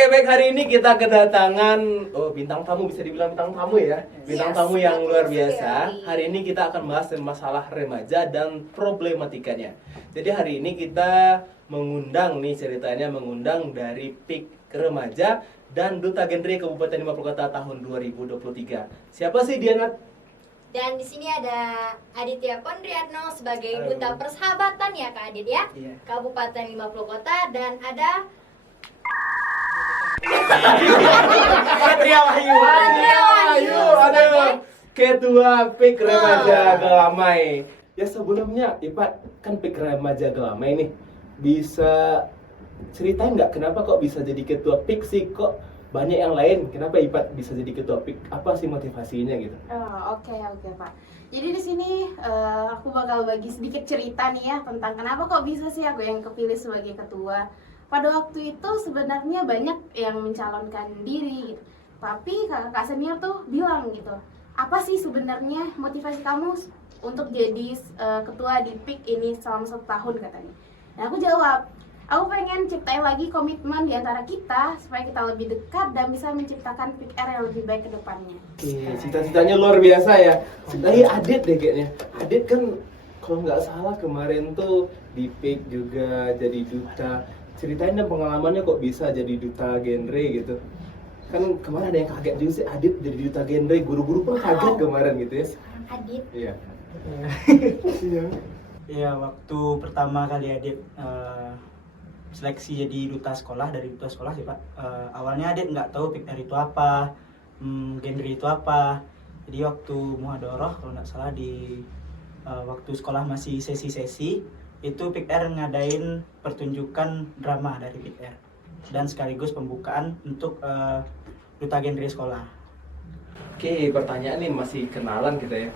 Oke, baik, hari ini kita kedatangan bintang tamu, bisa dibilang bintang tamu ya. Bintang tamu yang luar biasa. Hari ini kita akan bahas masalah remaja dan problematikanya. Jadi hari ini kita mengundang dari PIK Remaja dan Duta Genre Kabupaten 50 Kota tahun 2023. Siapa sih dia, Nat? Dan di sini ada Aditya Pondriatno sebagai Duta Persahabatan ya Kak Adit ya. Iya. Kabupaten 50 Kota, dan ada Patria Wahyu. Aduh. Ketua PIK Remaja Gelamai. Ya sebelumnya, Ipat, kan PIK Remaja Gelamai nih. Bisa ceritain nggak kenapa kok bisa jadi ketua PIK sih? Kok banyak yang lain? Kenapa Ipat bisa jadi ketua PIK? Apa sih motivasinya gitu? Oke Pak. Jadi di sini aku bakal bagi sedikit cerita nih ya tentang kenapa kok bisa sih aku yang kepilih sebagai ketua. Pada waktu itu sebenarnya banyak yang mencalonkan diri gitu. Tapi kakak senior tuh bilang gitu, apa sih sebenarnya motivasi kamu untuk jadi ketua di PIK ini selama 1 tahun katanya. Nah aku jawab, aku pengen ciptain lagi komitmen di antara kita supaya kita lebih dekat dan bisa menciptakan PIK R yang lebih baik ke depannya. Oke, cita-citanya luar biasa ya. Dari Adit deh kayaknya. Adit kan kalau nggak salah kemarin tuh di PIK juga jadi duta. Ceritain dong pengalamannya kok bisa jadi duta genre gitu. Kan kemarin ada yang kaget juga sih, Adit jadi duta genre. Guru-guru pun kaget kemarin gitu ya. Adit. Iya. Iya, waktu pertama kali Adit seleksi jadi duta sekolah, dari duta sekolah sih Pak. Awalnya Adit nggak tahu PIK R itu apa, genre itu apa. Jadi waktu muhadharah kalau nggak salah di waktu sekolah masih sesi-sesi, itu PIK R ngadain pertunjukan drama dari PIK R dan sekaligus pembukaan untuk duta genre sekolah. Oke, pertanyaan nih masih kenalan kita ya.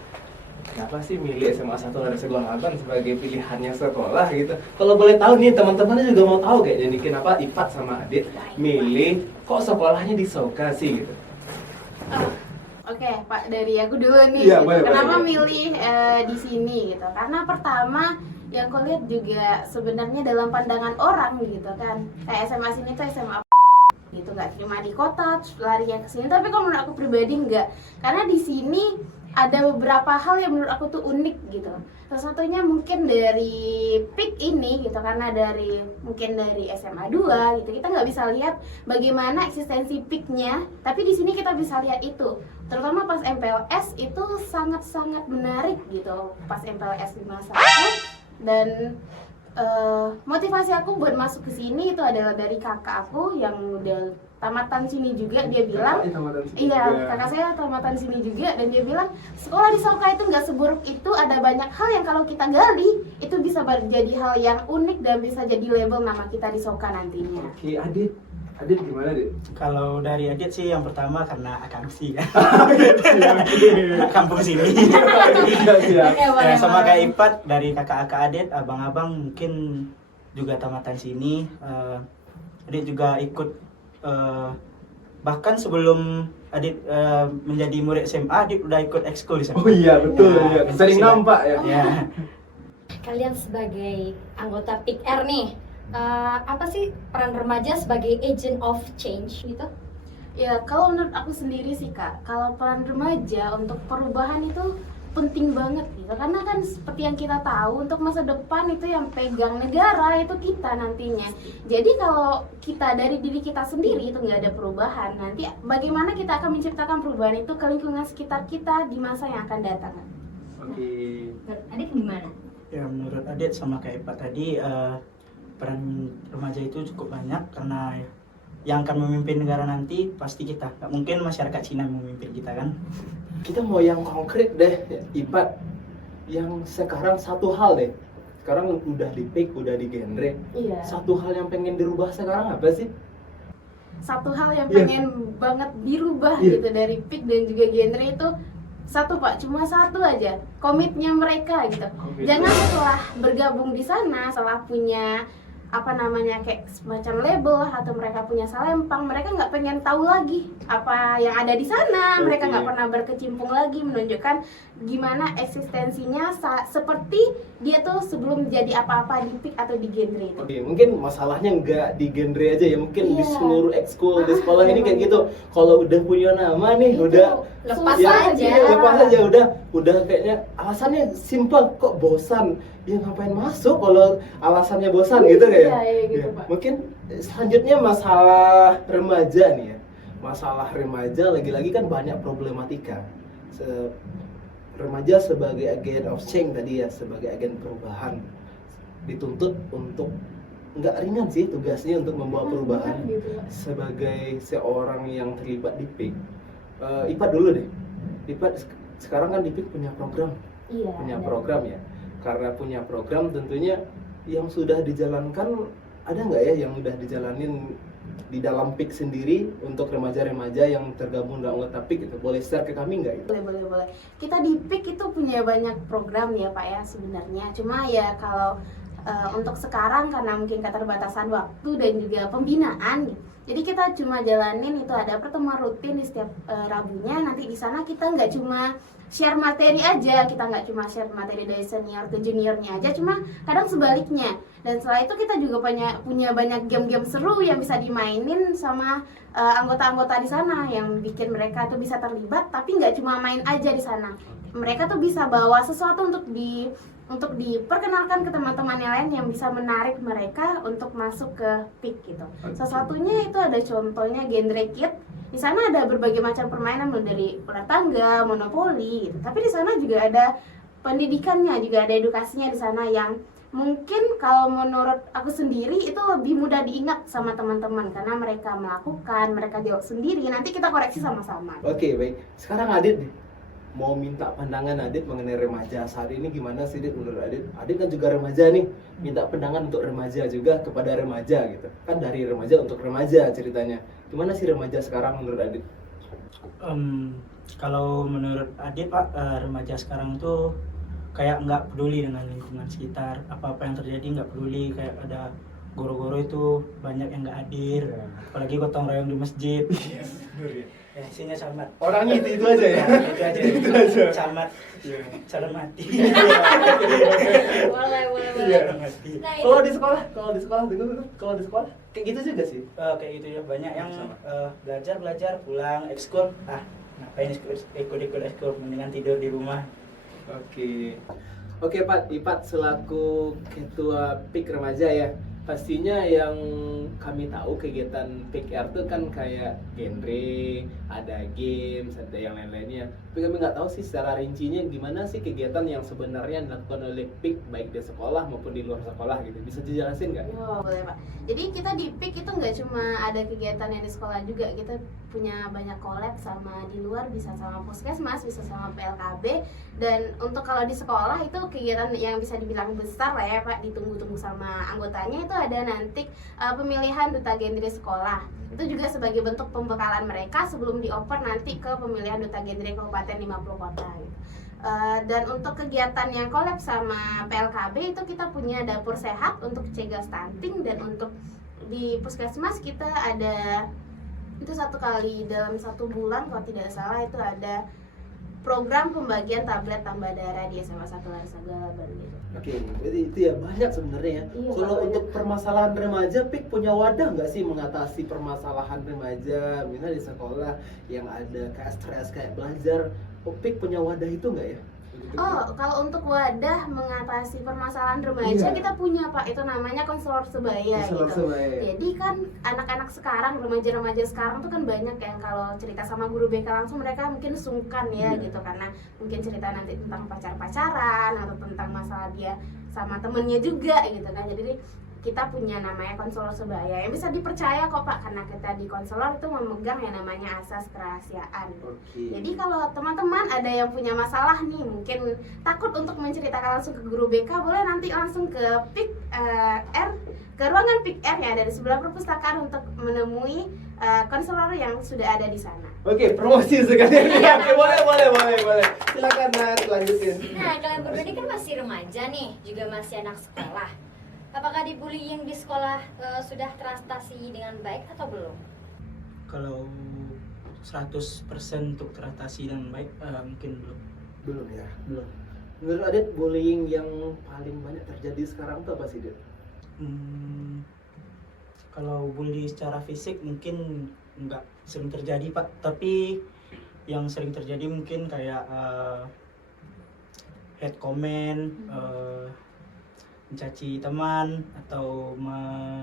Kenapa sih milih SMA 1 Larissa Gelanggaban sebagai pilihannya sekolah gitu? Kalau boleh tahu nih, teman-temannya juga mau tahu kayaknya nih, kenapa Ipat sama Adit milih kok sekolahnya di Soka sih gitu? Oke Pak, dari aku dulu nih. Iya, boleh, kenapa boleh. milih di sini gitu? Karena pertama yang aku lihat juga sebenarnya dalam pandangan orang gitu kan, kayak SMA sini tuh SMA gitu, nggak cuma di kota terus larinya ke sini. Tapi kalau menurut aku pribadi nggak, karena di sini ada beberapa hal yang menurut aku tuh unik gitu. Salah satunya mungkin dari PIK ini gitu, karena mungkin dari SMA 2 gitu kita nggak bisa lihat bagaimana eksistensi PIK-nya, tapi di sini kita bisa lihat itu. Terutama pas MPLS itu sangat-sangat menarik gitu, pas MPLS di masa aku. Dan motivasi aku buat masuk ke sini itu adalah dari kakak aku yang udah tamatan sini juga. Dia bilang, kakak saya tamatan sini juga, dan dia bilang sekolah di Soka itu nggak seburuk itu, ada banyak hal yang kalau kita gali itu bisa jadi hal yang unik dan bisa jadi label nama kita di Soka nantinya. Oke, Adit gimana, Dit? Kalau dari Adit sih yang pertama karena akamsi ya. Kampung sini. Siap. Ya, sama kayak Ipat, dari kakak-kakak Adit, abang-abang mungkin juga tamatan sini. Adit juga ikut, bahkan sebelum Adit menjadi murid SMA, Adit udah ikut ekskul di sana. Oh iya, betul ya. Ya, Sering sudah. nampak ya. Ya. Kalian sebagai anggota PIK R nih, apa sih peran remaja sebagai agent of change gitu? Ya kalau menurut aku sendiri sih Kak, kalau peran remaja untuk perubahan itu penting banget gitu. Karena kan seperti yang kita tahu, untuk masa depan itu yang pegang negara itu kita nantinya. Jadi kalau kita dari diri kita sendiri itu nggak ada perubahan, nanti bagaimana kita akan menciptakan perubahan itu ke lingkungan sekitar kita di masa yang akan datang. Oke. Adit gimana? Ya, menurut Adit sama kayak Ipat tadi, peran remaja itu cukup banyak karena yang akan memimpin negara nanti pasti kita. Gak mungkin masyarakat Cina yang memimpin kita kan. Kita mau yang konkret deh, Ipat. Yang sekarang satu hal deh. Sekarang udah di PIK, udah di genre. Iya. Satu hal yang pengen dirubah sekarang apa sih? Satu hal yang Iya. pengen banget dirubah Iya. gitu dari PIK dan juga genre itu satu Pak, cuma satu aja, komitnya mereka gitu. Komitmen. Jangan setelah bergabung di sana, setelah punya apa namanya kayak semacam label lah, atau mereka punya salempang, mereka nggak pengen tahu lagi apa yang ada di sana. Mereka nggak pernah berkecimpung lagi, menunjukkan gimana eksistensinya seperti dia tuh sebelum jadi apa-apa di PIK atau di genre itu. Oke, mungkin masalahnya nggak di genre aja ya, mungkin di Iya. seluruh ekskul di sekolah ini kayak gitu. Kalau udah punya nama nih, Itu, udah lepas susah aja. lepas aja udah kayaknya alasannya simpel, kok bosan. Ya ngapain masuk kalau alasannya bosan gitu kayak. Iya, gitu, Ya, Pak. mungkin selanjutnya masalah remaja nih ya. Masalah remaja lagi-lagi kan banyak problematika. Remaja sebagai agen of change tadi ya, sebagai agen perubahan, dituntut untuk nggak ringan sih tugasnya untuk membawa perubahan. Gitu, Pak. Sebagai seorang yang terlibat di PIK, Ipat dulu deh. Ipat sekarang kan di PIK punya program, Iya. punya ada. program ya. Karena punya program tentunya yang sudah dijalankan, ada nggak ya yang udah dijalanin di dalam PIK sendiri untuk remaja-remaja yang tergabung dalam anggota PIK itu? Boleh share ke kami nggak itu? Boleh. Kita di PIK itu punya banyak program ya Pak ya sebenarnya. Cuma ya kalau untuk sekarang karena mungkin keterbatasan waktu dan juga pembinaan, jadi kita cuma jalanin itu ada pertemuan rutin di setiap Rabunya. Nanti di sana kita nggak cuma share materi aja, kita nggak cuma share materi dari senior ke juniornya aja, cuma kadang sebaliknya. Dan setelah itu kita juga punya banyak game-game seru yang bisa dimainin sama anggota-anggota di sana, yang bikin mereka tuh bisa terlibat, tapi nggak cuma main aja di sana. Mereka tuh bisa bawa sesuatu untuk diperkenalkan ke teman-teman yang lain yang bisa menarik mereka untuk masuk ke PIK gitu. Salah satunya itu ada contohnya genre kit. Di sana ada berbagai macam permainan, mulai dari ular tangga, monopoli gitu. Tapi di sana juga ada pendidikannya, juga ada edukasinya di sana yang mungkin kalau menurut aku sendiri itu lebih mudah diingat sama teman-teman karena mereka melakukan, mereka jawab sendiri. Nanti kita koreksi sama-sama. Oke, baik. Sekarang Adit nih, mau minta pandangan Adit mengenai remaja saat ini gimana sih Adit menurut Adit? Adit kan juga remaja nih, minta pandangan untuk remaja juga kepada remaja gitu. Kan dari remaja untuk remaja ceritanya. Gimana sih remaja sekarang menurut Adit? Kalau menurut Adit Pak, remaja sekarang itu kayak nggak peduli dengan lingkungan sekitar, apa-apa yang terjadi nggak peduli, kayak ada goro-goro itu banyak yang nggak hadir, apalagi gotong royong di masjid. Ya, isinya camat. Orangnya itu aja ya? Itu aja. Itu aja. Camat. Calon mati. Boleh. Iya. Calon mati. Nah, itu Kalau di sekolah, dengar, kalau di sekolah kayak gitu juga sih. Kayak gitu ya, banyak yang belajar pulang ekskul, ngapain ikut ekskul, mendingan tidur di rumah. Oke Pak, Ipat selaku ketua PIK remaja ya. Pastinya yang kami tahu kegiatan PIK itu kan kayak genre, ada games, ada yang lain-lainnya. Tapi kami nggak tahu sih secara rincinya gimana sih kegiatan yang sebenarnya dilakukan oleh PIK baik di sekolah maupun di luar sekolah gitu. Bisa dijelasin nggak? Oh, boleh Pak. Jadi kita di PIK itu nggak cuma ada kegiatan yang di sekolah juga, kita punya banyak collab sama di luar, bisa sama Puskesmas, bisa sama PLKB. Dan untuk kalau di sekolah itu kegiatan yang bisa dibilang besar lah ya Pak, ditunggu-tunggu sama anggotanya itu ada nanti pemilihan duta genre sekolah. Itu juga sebagai bentuk pembekalan mereka sebelum dioper nanti ke pemilihan duta genre kabupaten 50 kota gitu. Dan untuk kegiatan yang collab sama PLKB itu kita punya dapur sehat untuk cegah stunting, dan untuk di Puskesmas kita ada itu 1 kali dalam 1 bulan kalau tidak salah itu ada program pembagian tablet tambah darah di SMA 1 Larsagalaban gitu. Oke, berarti itu ya banyak sebenarnya ya. Iya, Kalau banyak. untuk permasalahan remaja, PIK punya wadah nggak sih mengatasi permasalahan remaja, misalnya di sekolah yang ada kayak stres, kayak belajar, PIK punya wadah itu nggak ya? Oh, kalau untuk wadah mengatasi permasalahan remaja Iya. kita punya Pak, itu namanya konselor sebaya Konselor gitu. sebaya. Jadi kan anak-anak sekarang, remaja-remaja sekarang tuh kan banyak yang kalau cerita sama guru BK langsung mereka mungkin sungkan ya Iya. gitu, karena mungkin cerita nanti tentang pacaran atau tentang masalah dia sama temennya juga gitu kan. Jadi kita punya namanya konselor sebaya yang bisa dipercaya kok Pak, karena kita di konselor itu memegang yang namanya asas kerahasiaan. Oke. Jadi kalau teman-teman ada yang punya masalah nih, mungkin takut untuk menceritakan langsung ke guru BK, boleh nanti langsung ke PIK R, ke ruangan PIK R yang ada di sebelah perpustakaan untuk menemui konselor yang sudah ada di sana. Oke, promosi sekali. Oke, boleh. Silakan Nat, lanjutin. Nah, kalian berdua ini kan masih remaja nih, juga masih anak sekolah. Apakah di menghadapi bullying di sekolah sudah teratasi dengan baik atau belum? Kalau 100% untuk teratasi dengan baik mungkin belum. Belum ya. Belum. Menurut Adit, bullying yang paling banyak terjadi sekarang tuh apa sih, Dit? Kalau bully secara fisik mungkin nggak sering terjadi Pak, tapi yang sering terjadi mungkin kayak hate comment, mencaci teman atau melabrak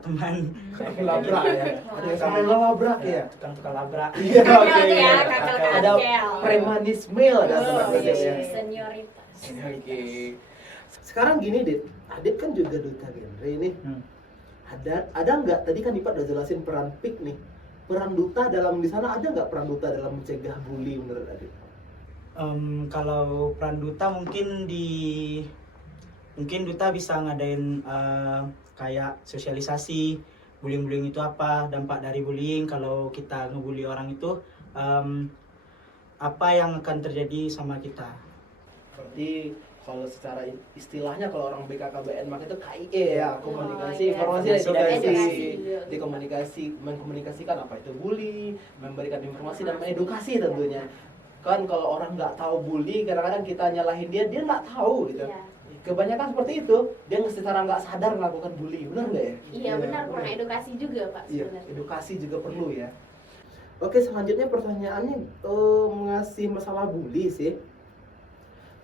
teman. Labrak ya. Ada yang sampai ngelabrak ya. Tukang labrak. Iya, oke. Ya, kakak Ada Angel. premanisme ada sebenarnya ya. Senioritas. Oke. Sekarang gini, Dit. Adit kan juga duta genre ini. Ada nggak, tadi kan Ipat udah jelasin peran PIK nih. Peran duta dalam di sana, ada nggak peran duta dalam mencegah bully menurut Adit? Kalau peran duta mungkin duta bisa ngadain kayak sosialisasi bullying itu apa, dampak dari bullying kalau kita ngebully orang itu, apa yang akan terjadi sama kita. Berarti kalau secara istilahnya kalau orang BKKBN maka itu KIE ya, komunikasi, iya. informasi dan edukasi. Edukasi. Dikomunikasi, mengkomunikasikan apa itu bully, memberikan informasi dan mengedukasi tentunya. Kan kalau orang nggak tahu bully, kadang-kadang kita nyalahin dia nggak tahu gitu. Iya. Kebanyakan seperti itu, dia secara nggak sadar melakukan bully, benar nggak ya? Iya benar, kurang edukasi juga Pak Iya, sebenarnya. edukasi juga perlu ya. Oke, selanjutnya pertanyaannya mengasih masalah bully sih.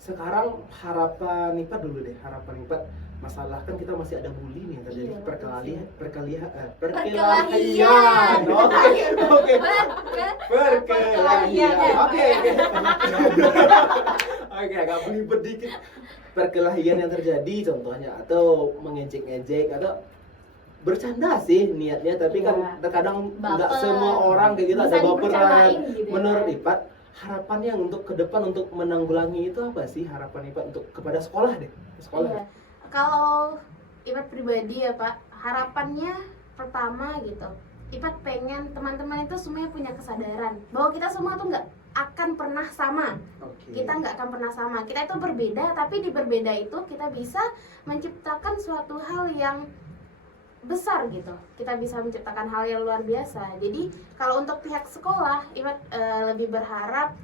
Sekarang harapan Ipat dulu deh, harapan Ipat masalah kan kita masih ada bully nih yang terjadi, Iya, perkelahian. Perkelahian. Oke. Perkelahian. Oke. Oke, agak belibet dikit. Perkelahian yang terjadi contohnya, atau mengejek-ngejek atau bercanda sih niatnya, tapi kan Iya. terkadang nggak Baper. semua orang kayak gitu, Bisa ada baperan. dibercandain gitu ya. Menurut Ipat, harapannya untuk ke depan untuk menanggulangi itu apa sih harapan Ipat untuk kepada sekolah deh? Sekolah. Iya. Kalau Ipat pribadi ya Pak, harapannya pertama gitu, Ipat pengen teman-teman itu semuanya punya kesadaran bahwa kita semua tuh nggak akan pernah sama. Oke. Kita nggak akan pernah sama. Kita itu berbeda, tapi di berbeda itu kita bisa menciptakan suatu hal yang besar gitu. Kita bisa menciptakan hal yang luar biasa. Jadi kalau untuk pihak sekolah, Ipat lebih berharap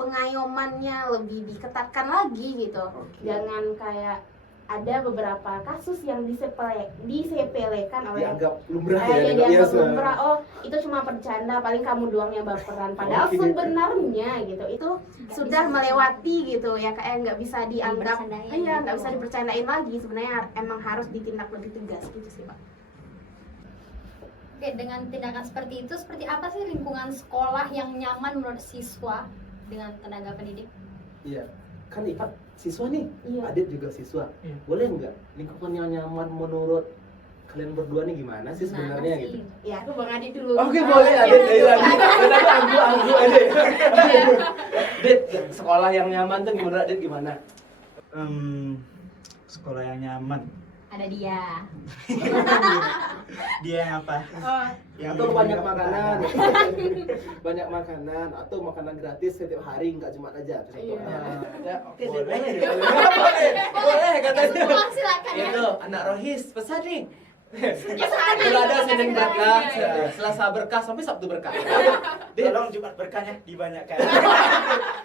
pengayomannya lebih diketatkan lagi gitu. Oke. Jangan kayak ada beberapa kasus yang disepelekan oleh Dianggap lumrah ya, ya nggak dianggap biasa. lumrah, oh itu cuma bercanda, paling kamu doang yang baperan, padahal Oke. sebenarnya gitu itu Nggak sudah bisa melewati gitu ya, kayak nggak bisa dianggap, Dibercandain iya nggak gitu. bisa dibercandain lagi, sebenarnya emang harus ditindak lebih tegas gitu sih Pak. Oke, dengan tindakan seperti itu, seperti apa sih lingkungan sekolah yang nyaman menurut siswa dengan tenaga pendidik? Iya. Kan Ipat siswa nih, Iya. Adit juga siswa. Iya. Boleh nggak lingkungan yang nyaman menurut kalian berdua nih gimana sih sebenarnya Gimana gitu? sih? Ya aku Bang Adi dulu. Oke, boleh Adit ayo lagi. Tadi anggu aja. Adit, sekolah yang nyaman tuh gimana Adit, gimana? Sekolah yang nyaman. Ada dia. Dia yang apa? Yang Atau banyak makanan, banyak makanan atau makanan gratis setiap hari, nggak cuma aja contohnya. Ya, oke, Dit, Boleh. boleh katanya. Semua silakan ya. Itu anak Rohis pesan nih. Ya, Kalau ada Senin berkah, Selasa berkah sampai Sabtu berkah. Dit, Tolong Jumat berkahnya dibanyakkan.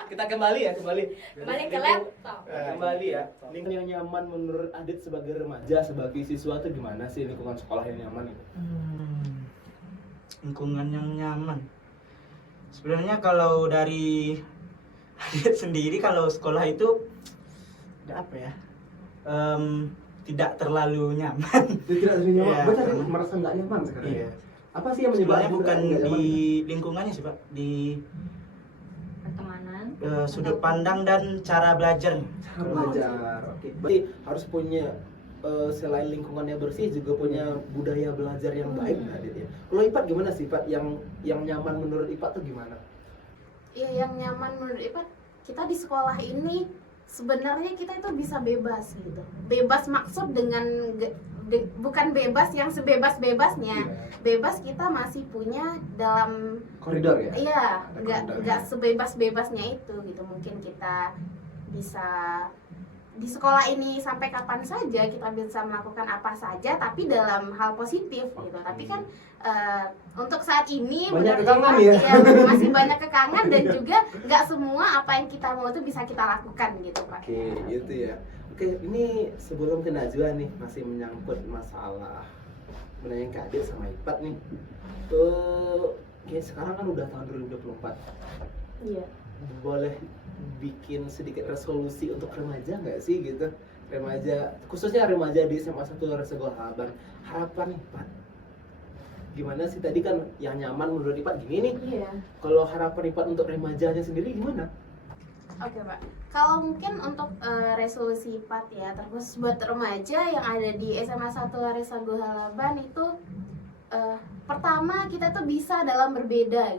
kita kembali ya, kembali. Kembali ke laptop. Kembali ya. Lingkungan yang nyaman menurut Adit sebagai remaja, sebagai siswa itu gimana sih lingkungan sekolah yang nyaman itu? Lingkungan yang nyaman. Sebenarnya kalau dari Adit sendiri, kalau sekolah itu ada apa ya? Tidak terlalu nyaman. Tidak nyaman, Iya, benar karena- merasa nggak nyaman sekarang. Iya. Apa sih yang Sebenarnya menyebabkan bukan nggak nyaman? di lingkungannya sih Pak, di Pertemanan. sudut pandang dan cara belajar. Cara belajar. Oke. Berarti harus punya selain lingkungannya bersih juga punya budaya belajar yang baik Adit ya. Kalau Ipat gimana sih Ipat, yang nyaman menurut Ipat tuh gimana? Iya, yang nyaman menurut Ipat, kita di sekolah ini sebenarnya kita itu bisa bebas gitu. Bebas maksud dengan bukan bebas yang sebebas-bebasnya. Bebas kita masih punya dalam, Koridor ya? iya, Ada koridornya. nggak sebebas-bebasnya itu gitu. Mungkin kita bisa di sekolah ini sampai kapan saja kita bisa melakukan apa saja tapi dalam hal positif gitu. Tapi kan untuk saat ini Banyak menurut kekangan Ipat, ya? masih banyak kekangan dan juga nggak semua apa yang kita mau itu bisa kita lakukan gitu Pak. Oke, gitu ya. Oke, ini sebelum ke Najwa nih masih menyangkut masalah menanya Kak Adit sama Ipat nih. Kayak sekarang kan udah tahun 2024. Iya. Boleh bikin sedikit resolusi untuk remaja nggak sih gitu? Remaja, khususnya remaja di SMA 1 Resegol Halaban. Harapan nih, Pak. Gimana sih tadi kan yang nyaman menurut Ipat gini nih. Iya. Kalau harapan Ipat untuk remajanya sendiri gimana? Oke Pak, kalau mungkin untuk resolusi IPAT ya, terus buat remaja yang ada di SMA 1 Larissa Gohalaban itu pertama kita tuh bisa dalam berbeda.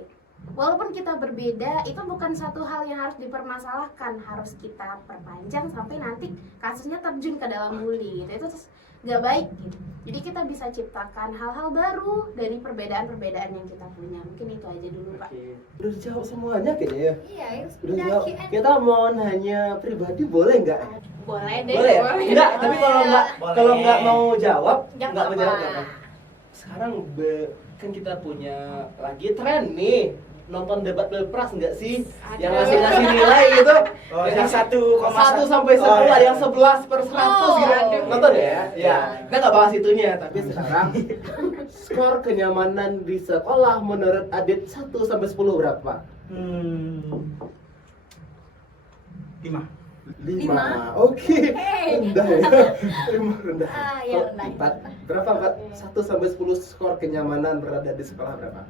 Walaupun kita berbeda, itu bukan satu hal yang harus dipermasalahkan, harus kita perpanjang sampai nanti kasusnya terjun ke dalam bully gitu. Itu terus nggak baik gitu. Jadi kita bisa ciptakan hal-hal baru dari perbedaan-perbedaan yang kita punya. Mungkin itu aja dulu Pak. Oke. Udah dijawab semuanya kayaknya ya. Iya, Udah udah jawab. Q&A. Kita mau nanya pribadi boleh nggak? Boleh deh. Boleh ya? Enggak, tapi kalau nggak Boleh. kalau nggak mau jawab, Nggak nggak mau jawab apa-apa. nggak apa. Sekarang kan kita punya lagi tren nih nonton debat pilpres nggak sih? Yang ngasih nilai gitu. Oh, yang 1 sampai 10, Oh, iya. yang 11/100 gitu. Oh. Nonton ya? Ya. Kita nggak bahas itunya, tapi sekarang skor kenyamanan di sekolah menurut Adit 1 sampai 10 berapa? 5. 5. Oke. Hey. Rendah ya. 5 rendah. Ya rendah. Empat. Berapa, Pak? 1 sampai 10 skor kenyamanan berada di sekolah berapa?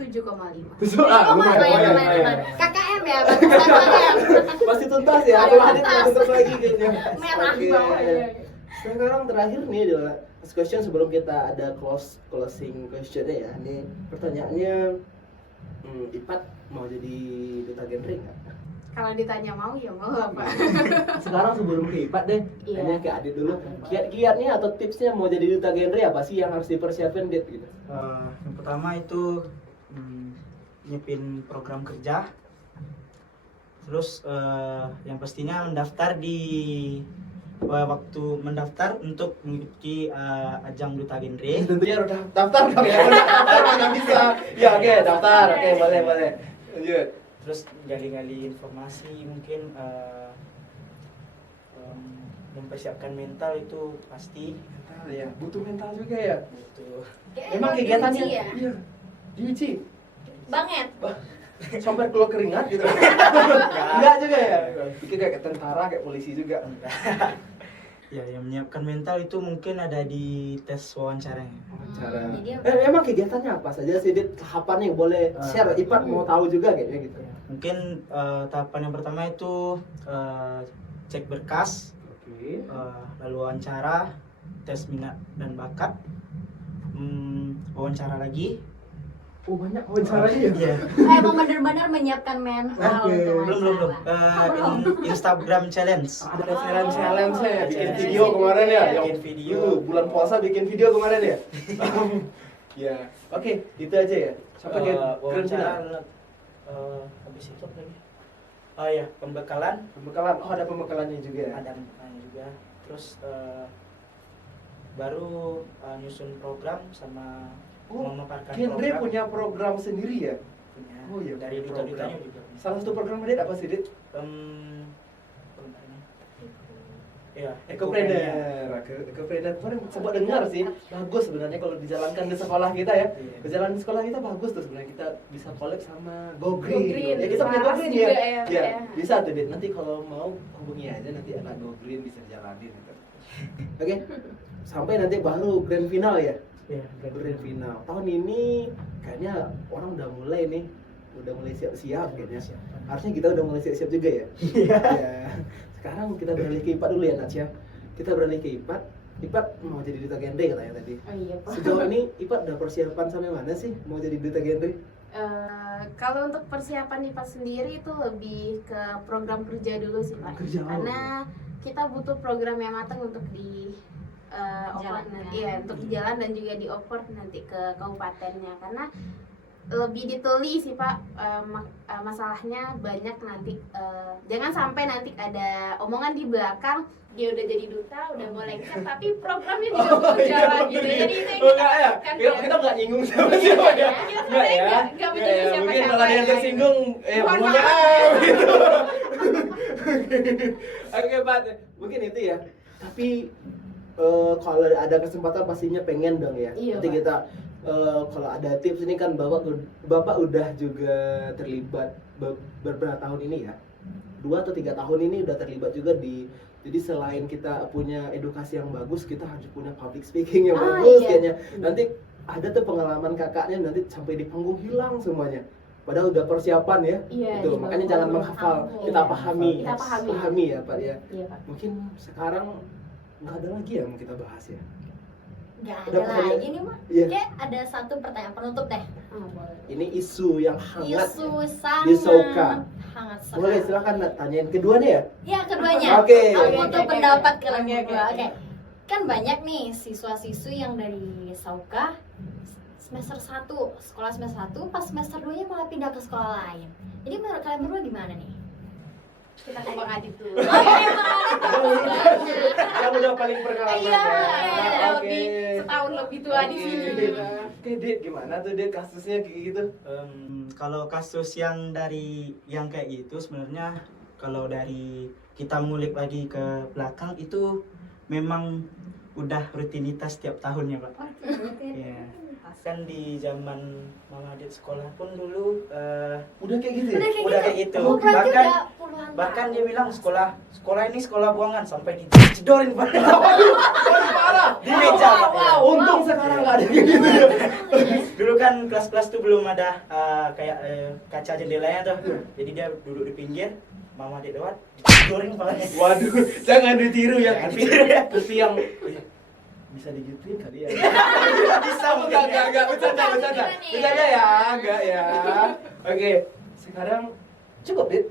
7,5. Lumayan. KKM ya, bagus KKM. Masih tuntas ya? Masih Kalau Adit tuntas. tuntas lagi kayaknya. Merah Oke. bawah ya. Sekarang terakhir nih adalah last question sebelum kita ada closing questionnya ya. Ini pertanyaannya, Ipat mau jadi duta genre nggak? Kalau ditanya mau ya mau lah Pak. Sekarang sebelum ke Ipat deh, Iya. tanya ke Adit dulu. Kiat-kiatnya atau tipsnya mau jadi duta genre apa sih yang harus dipersiapkan, Dit? Gitu. Yang pertama itu nyiapin program kerja. Terus yang pastinya mendaftar di waktu mendaftar untuk mengikuti ajang duta genre. Tentunya udah daftar dong ya. Daftar mana bisa. Ya oke, daftar. Oke, boleh. Lanjut. Terus gali-gali informasi mungkin mempersiapkan mental itu pasti Mental ya, butuh mental juga ya. butuh. Emang kegiatannya diuji ya? iya. Diuji. Banget. Sampai keluar keringat gitu. Enggak juga ya. Pikir kayak tentara, kayak polisi juga. Ya, yang menyiapkan mental itu mungkin ada di tes wawancaranya. Cara. Jadi Emang kegiatannya apa saja sih, Dit? Tahapannya boleh share. Ipat mau tahu juga kayaknya gitu. Mungkin tahapan yang pertama itu cek berkas, Oke. lalu wawancara, tes minat dan bakat, wawancara lagi. Oh, banyak wawancaranya ya? Iya. emang benar-benar menyiapkan mental Oke. untuk Belum. wawancara. Instagram challenge. Ada challenge ya, bikin Challenge. video kemarin ya. Bikin Yang video. bulan puasa bikin video kemarin ya. Ya, oke, itu aja ya. Sampai ke grand wawancara. final. Habis itu apa lagi? Oh ya, pembekalan. Pembekalan. Oh, ada pembekalannya juga ya. Ada pembekalan juga. Terus baru nyusun program sama memaparkan Genre program. punya program sendiri ya? Punya. Oh iya, Dari program. duta-dutanya juga punya. Salah satu program Dit apa sih, Dit? Programnya. Ya, Ekopreneur. Ekopreneur kemarin sempat dengar sih. Bagus sebenarnya kalau dijalankan di sekolah kita ya. Iya. Berjalan di sekolah kita bagus tuh sebenarnya, kita bisa collab sama Go Go Green. Green. Ya kita punya Go Saras Green juga ya. ya, Ya, ya. bisa tuh, Dit. Nanti kalau mau hubungi aja, nanti anak Go Green bisa jalanin gitu. Oke. Sampai nanti baru grand final ya. Iya, Grand final. Tahun ini kayaknya orang udah mulai nih. Udah mulai siap-siap kayaknya. Harusnya kita udah mulai siap-siap juga ya. Iya. Ya. Sekarang kita beralih ke Ipat dulu ya, Nats ya. Kita beralih ke Ipat. Ipat mau jadi duta genre katanya tadi. Oh iya Pak. Sejauh ini Ipat udah persiapan sampai mana sih mau jadi duta genre? Kalau untuk persiapan IPA sendiri itu lebih ke program kerja dulu sih Pak. Kerja, oh. Karena kita butuh program yang matang untuk di oper Jalankan. iya untuk jalan dan juga dioper nanti ke kabupatennya, karena lebih ditulis sih Pak. Masalahnya banyak nanti, jangan sampai nanti ada omongan di belakang dia udah jadi duta, udah mau lengket, tapi programnya juga belum jalan gitu. Jadi itu yang kita Enggak ya, takutkan, kita nggak nyinggung sama siapa ya. Kita Enggak ya. nggak menyinggung Ya, mungkin siapa-siapa kalau ada yang ya. tersinggung, Mohon mohon maaf. maaf gitu. Oke Pak, mungkin itu ya. Tapi kalau ada kesempatan pastinya pengen dong ya. Iya, Nanti Pak. kita kalau ada tips ini kan bapak udah juga terlibat beberapa tahun ini ya. 2 atau 3 tahun ini udah terlibat juga di, jadi selain kita punya edukasi yang bagus, kita harus punya public speaking yang bagus Iya. kayaknya. Nanti ada tuh pengalaman kakaknya nanti sampai di panggung hilang semuanya. Padahal udah persiapan ya. Iya, Itu iya, makanya Bapak. jangan menghafal, kita Iya. pahami. Kita pahami. Pahami ya Pak ya. Iya Pak. Mungkin sekarang nggak ada lagi yang kita bahas ya. Nggak Udah ada pokoknya- lagi nih mah. Iya. Kayak ada satu pertanyaan penutup deh. Boleh. Ini isu yang hangat. Isu sangat di Soka. hangat Boleh sekali. silakan tanyain keduanya ya. Ya keduanya. Oke. Aku Oke, butuh oke, pendapat oke. kalian Oke, berdua. oke. Oke. Kan banyak nih siswa-siswi yang dari Sauka semester 1, sekolah semester 1, pas semester 2-nya malah pindah ke sekolah lain. Jadi menurut kalian berdua gimana nih? Kita ke Bang Adit dulu. Yang udah paling pengalaman Iya, ya. lebih setahun lebih tua di sini. gitu. Oke, Dit, gimana tuh Dit kasusnya kayak gitu? Kalau kasus yang dari yang kayak gitu sebenarnya kalau dari kita ngulik lagi ke belakang itu memang udah rutinitas tiap tahunnya Pak. Iya. Kan di zaman Mama Adit sekolah pun dulu Udah kayak gitu ya? udah kayak gitu. Oh, berarti Bahkan udah puluhan bahkan tahun. dia bilang sekolah ini sekolah buangan sampai dicedorin Pak. Waduh, parah. Di meja Pak. Ya. Untung sekarang nggak ada kayak gitu ya. Dulu kan kelas-kelas tuh belum ada kayak kaca jendelanya tuh. Jadi dia duduk di pinggir, Mama Adit lewat, dicedorin palanya. Waduh, jangan ditiru ya. Jangan ditiru ya. Terus yang bisa digituin kali ya. Bisa Enggak, bercanda. Bercanda ya, enggak ya. Oke, sekarang cukup, Dit.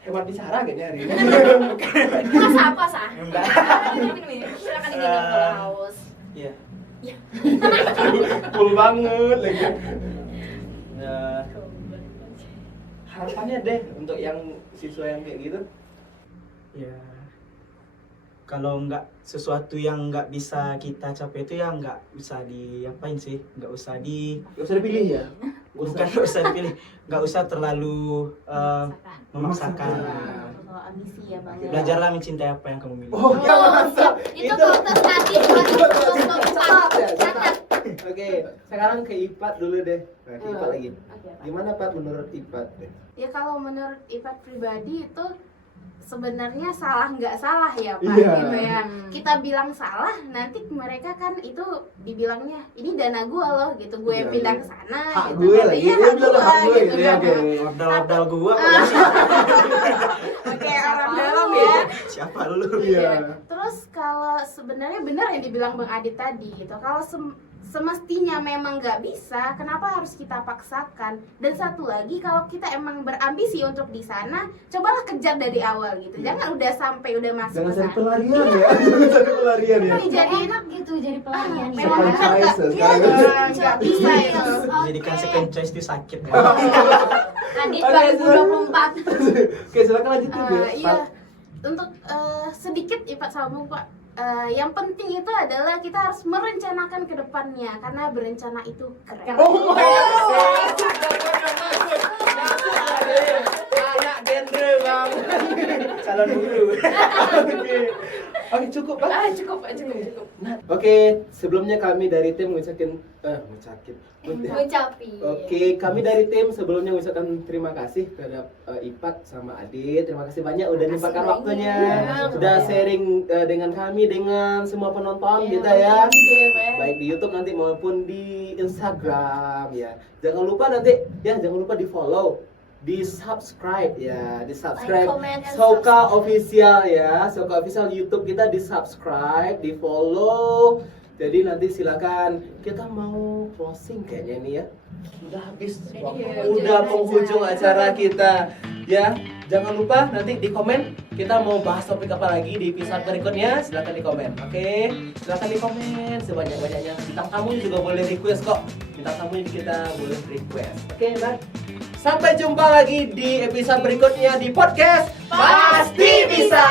Hemat bicara kayaknya hari ini. Puasa. Enggak. Minum. Silakan diminum kalau haus. Iya. Full banget lagi. Harapannya deh untuk yang siswa yang kayak gitu. Ya. Kalau nggak sesuatu yang nggak bisa kita capai itu ya nggak usah diapain sih, nggak usah Gak usah dipilih ya. bukan nggak usah dipilih, nggak usah terlalu memaksakan. Kalau ambisi ya Bang. Belajarlah mencintai apa yang kamu miliki. Oh, ya mantap. Itu kontestasi 2024. Ya, Catat. Oke, sekarang ke Ipat dulu deh. Nah, ke Ipat lagi. Oke, Pak. Gimana Pak menurut Ipat? Ya kalau menurut Ipat pribadi itu sebenarnya salah nggak salah ya Pak. Iya. Gitu ya. Kita bilang salah, nanti mereka kan itu dibilangnya ini dana gua loh gitu, gue yang Iya, pindah iya. ke sana. Hak gitu. gue lagi. Iya, Dia hak bilang gua hak gue gitu gitu ya. kan. Oke. Abdal gua Oke, orang dalam ya. siapa lu? Iya. Terus kalau sebenarnya benar yang dibilang Bang Adit tadi gitu. Kalau semestinya memang nggak bisa, kenapa harus kita paksakan? Dan satu lagi, kalau kita emang berambisi untuk di sana, cobalah kejar dari awal gitu. Jangan udah sampai udah masuk Jangan ke cari sana. pelarian ya. Jangan cari pelarian ya. Jadi Jadi enak gitu jadi pelarian. memang Second benar choice nggak? ya Iya, sekarang. nggak bisa itu. Jadikan second choice itu sakit. Adit Oke, 2024. Oke, silakan lanjutin ya. Iya, untuk sedikit Ipat sama Pak. Yang penting itu adalah kita harus merencanakan ke depannya, karena berencana itu keren. Oh my god. Anak genre bang. Calon guru. Oke, cukup Pak. Cukup. Nah, oke, sebelumnya kami dari tim ngucapin. Ucapi. Oke, kami dari tim sebelumnya mengucapkan terima kasih terhadap Ipat sama Adit. Terima kasih banyak udah nyempatkan banyak. waktunya, Iya. sudah sharing dengan kami, dengan semua penonton Iya, kita ya. gitu ya, Pak ya. Baik di YouTube nanti maupun di Instagram ya. Jangan lupa nanti ya, jangan lupa di follow, di subscribe ya, di subscribe Like, comment, and Soka subscribe. Official ya, Soka Official YouTube kita di subscribe, di follow. Jadi nanti silakan, kita mau closing kayaknya ini ya. Udah habis, Iya, udah jangan penghujung aja. acara kita ya. Jangan lupa nanti di komen kita mau bahas topik apa lagi di episode berikutnya. Silahkan di komen. Oke, silahkan di komen sebanyak-banyaknya. Bintang tamu juga boleh request kok. Bintang tamu kita boleh request. Oke, nah. Sampai jumpa lagi di episode berikutnya di podcast Pasti Bisa.